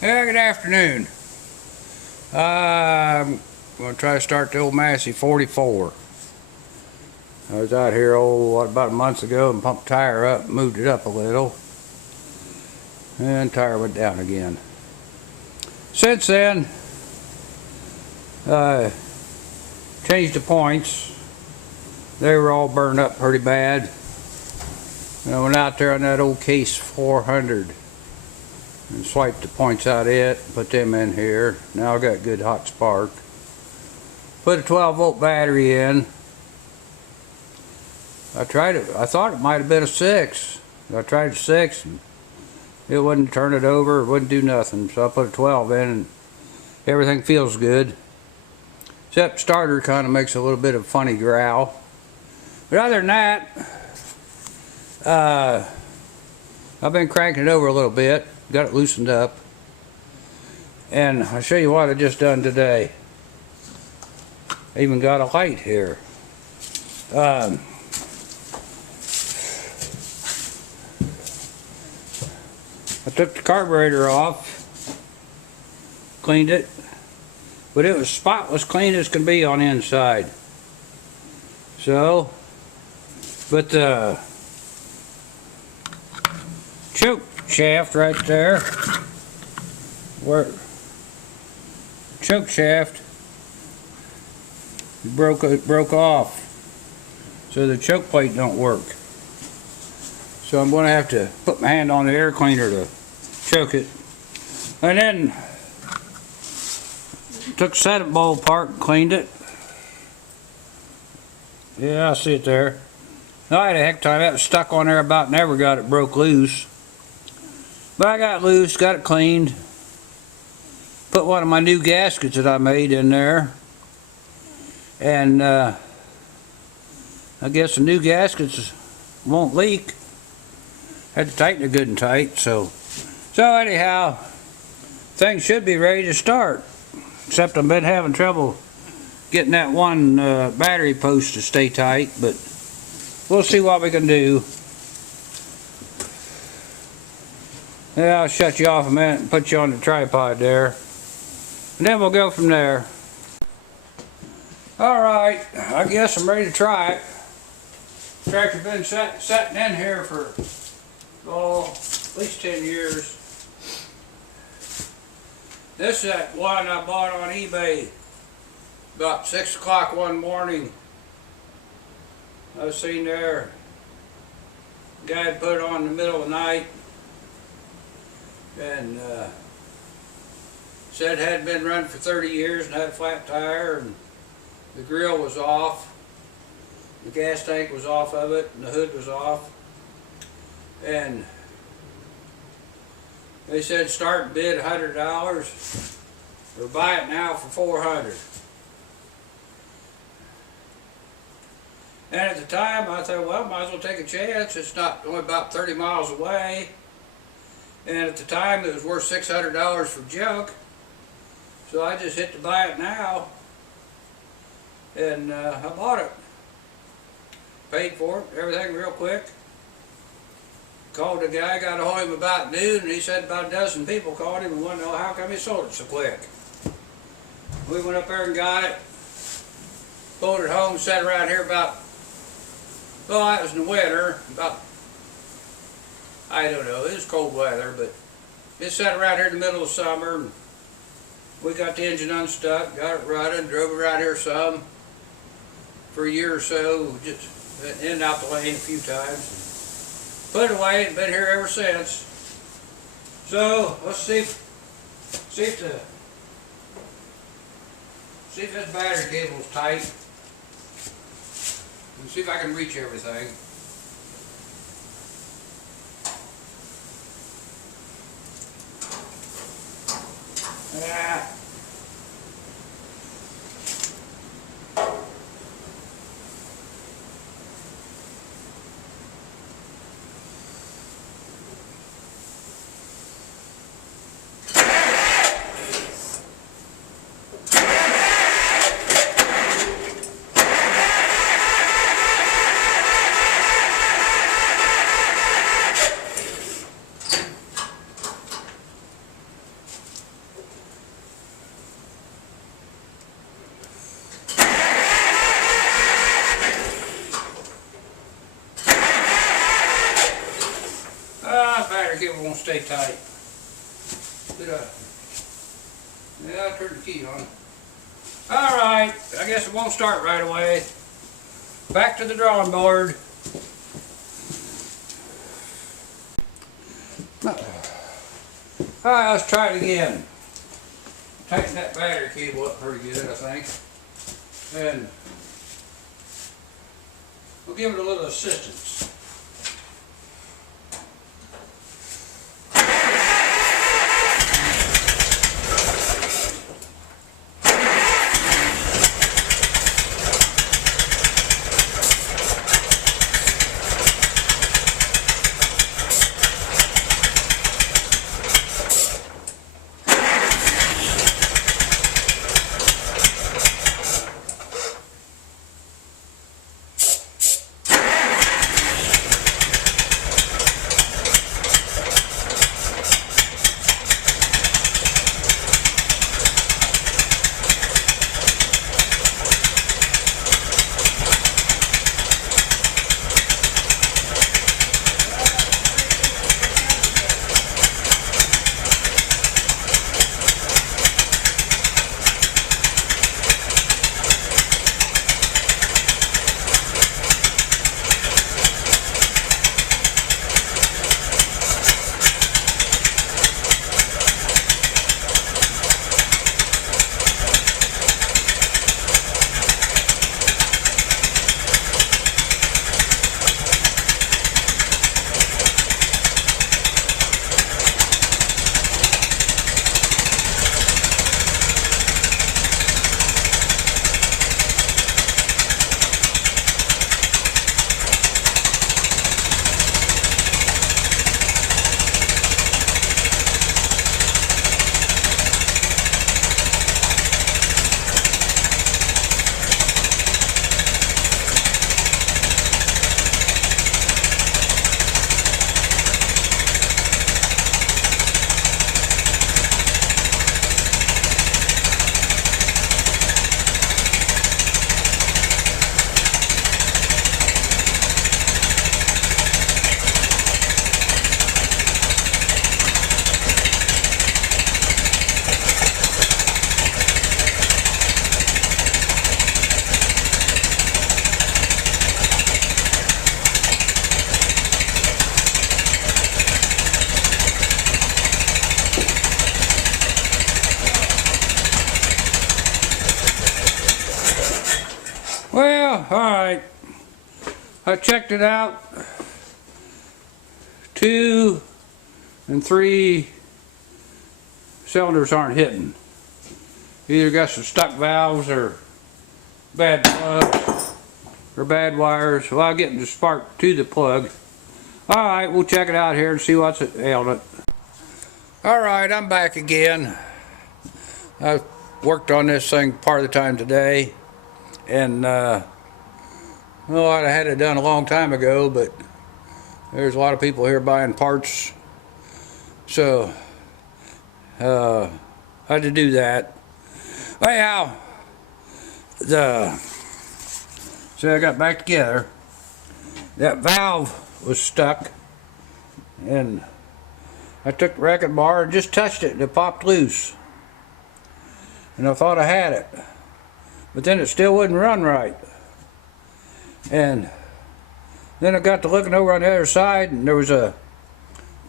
Yeah, good afternoon. I'm going to try to start the old Massey 44. I was out here, about a month ago and pumped the tire up, moved it up a little, and the tire went down again. Since then, changed the points. They were all burned up pretty bad. And I went out there on that old Case 400 and swiped the points out of it, put them in here. Now I got good hot spark. Put a 12-volt battery in. I tried it. I thought it might have been a 6. I tried a 6 and it wouldn't turn it over, it wouldn't do nothing. So I put a 12 in and everything feels good. Except starter kind of makes a little bit of funny growl. But other than that, I've been cranking it over a little bit, got it loosened up. And I'll show you what I just done today. I even got a light here. I took the carburetor off, cleaned it, but it was spotless clean as can be on the inside. So, but the choke shaft right there, where choke shaft broke off, so the choke plate don't work. So I'm going to have to put my hand on the air cleaner to choke it. And then took the setup bowl apart and cleaned it. Yeah, I see it there. I had a heck time. That was stuck on there, about never got it broke loose. But I got it loose, got it cleaned. Put one of my new gaskets that I made in there. And I guess the new gaskets won't leak. Had to tighten it good and tight. So anyhow, things should be ready to start. Except I've been having trouble getting that one battery post to stay tight, but we'll see what we can do. Yeah, I'll shut you off a minute and put you on the tripod there. And then we'll go from there. Alright, I guess I'm ready to try it. The tractor's been sitting in here for, at least 10 years. This is that one I bought on eBay about 6 o'clock one morning. I was seen there. The guy had put it on in the middle of the night and said it had been running for 30 years and had a flat tire, and the grill was off, the gas tank was off of it, and the hood was off. And they said start and bid $100 or buy it now for $400. And at the time I thought, well, might as well take a chance. It's not only about 30 miles away. And at the time it was worth $600 for junk. So I just hit to buy it now. And I bought it. Paid for it, everything real quick. Called the guy, got a hold of him about noon, and he said about a dozen people called him and wanted to know how come he sold it so quick. We went up there and got it, pulled it home, sat around here about, well, that was in the winter, about, I don't know, it was cold weather, but it sat around here in the middle of summer, and we got the engine unstuck, got it running, drove it around here some for a year or so, just in and out the lane a few times. Put it away and been here ever since. So let's see if this battery cable is tight. And see if I can reach everything. Yeah. battery cable won't stay tight. Yeah, I turned the key on. Alright, I guess it won't start right away. Back to the drawing board. Alright, let's try it again. Tighten that battery cable up pretty good, I think. And we'll give it a little assistance. Well, alright. I checked it out. 2 and 3 cylinders aren't hitting. Either got some stuck valves or bad plugs or bad wires. Well, I'll get the spark to the plug. Alright, we'll check it out here and see what's ailed it. Alright, I'm back again. I've worked on this thing part of the time today. And, well, I had it done a long time ago, but there's a lot of people here buying parts. So, I had to do that. Anyhow, so I got back together. That valve was stuck, and I took the racket bar and just touched it and it popped loose. And I thought I had it. But then it still wouldn't run right. And then I got to looking over on the other side, and there was a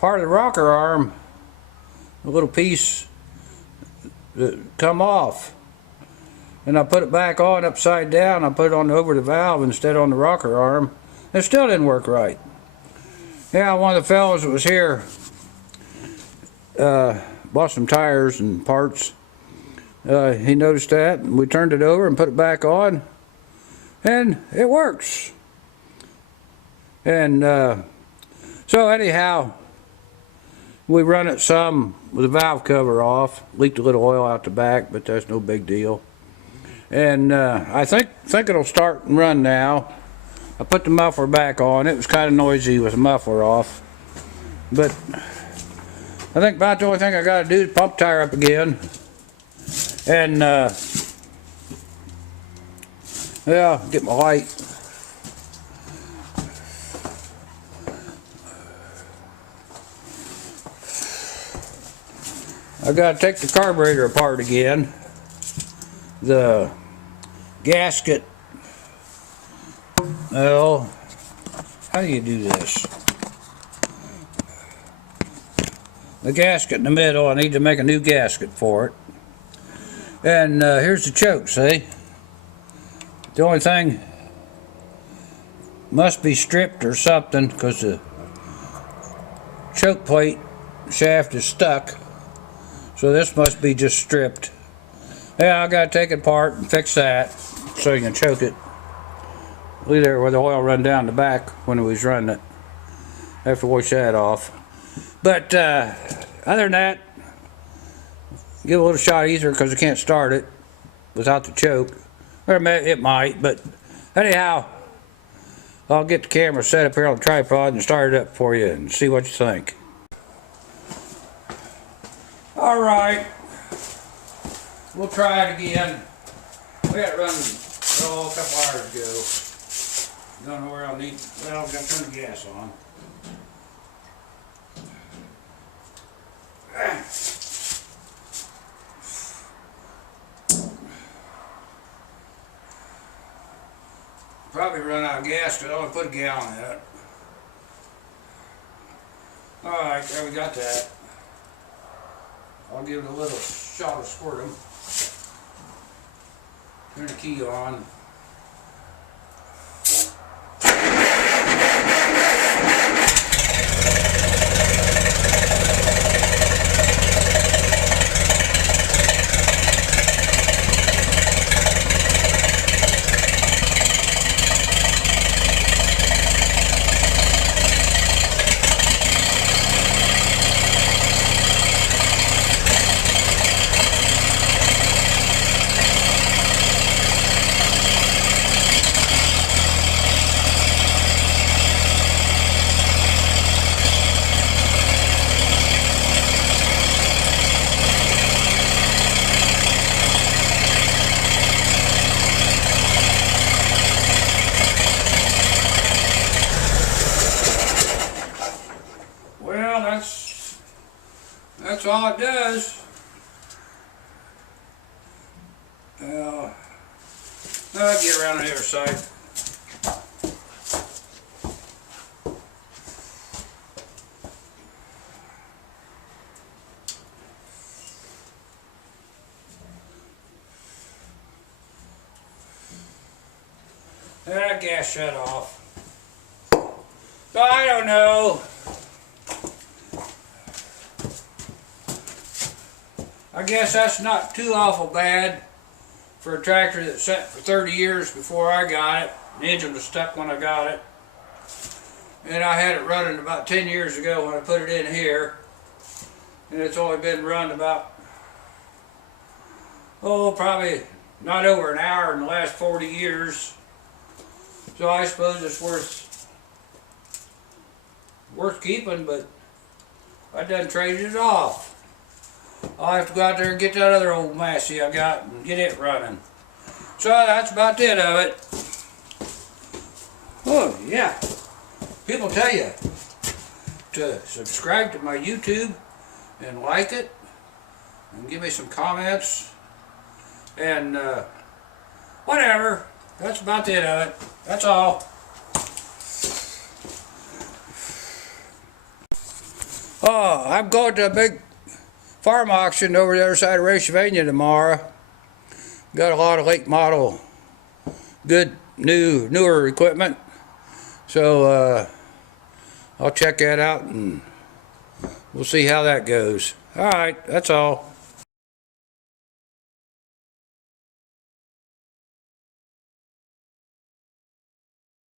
part of the rocker arm, a little piece that come off. And I put it back on upside down. I put it on over the valve instead on the rocker arm. It still didn't work right. Yeah, one of the fellows that was here bought some tires and parts. He noticed that, and we turned it over and put it back on, and it works. And so anyhow, we run it some with the valve cover off, leaked a little oil out the back, but that's no big deal. And I think it'll start and run now. I put the muffler back on. It was kind of noisy with the muffler off, but I think about the only thing I got to do is pump tire up again. And, yeah, get my light. I gotta take the carburetor apart again. The gasket, well, how do you do this? The gasket in the middle, I need to make a new gasket for it. And here's the choke, see? The only thing must be stripped or something because the choke plate shaft is stuck. So this must be just stripped. Yeah, I gotta take it apart and fix that so you can choke it. Leave there where the oil run down the back when it was running it. I have to wash that off. But other than that, give it a little shot easier because I can't start it without the choke. Or it might, but anyhow, I'll get the camera set up here on the tripod and start it up for you and see what you think. Alright, we'll try it again. We got it running a couple hours ago. Don't know where I'll need, well, I've got to turn the gas on. Probably run out of gas because I only put a gallon in it. Alright, there we got that. I'll give it a little shot of squirtum. Turn the key on. Well, that's all it does. I'll get around on the other side. That gas shut off. So I don't know. I guess that's not too awful bad for a tractor that sat for 30 years before I got it. The engine was stuck when I got it. And I had it running about 10 years ago when I put it in here. And it's only been run about, probably not over an hour in the last 40 years. So I suppose it's worth keeping, but I done traded it off. I'll have to go out there and get that other old Massey I got and get it running. So that's about it of it. Oh yeah, people tell you to subscribe to my YouTube and like it and give me some comments and whatever. That's about it of it. That's all. Oh, I'm going to a big farm auction over the other side of Racevania tomorrow. Got a lot of late model, good newer equipment. So I'll check that out and we'll see how that goes. Alright, that's all.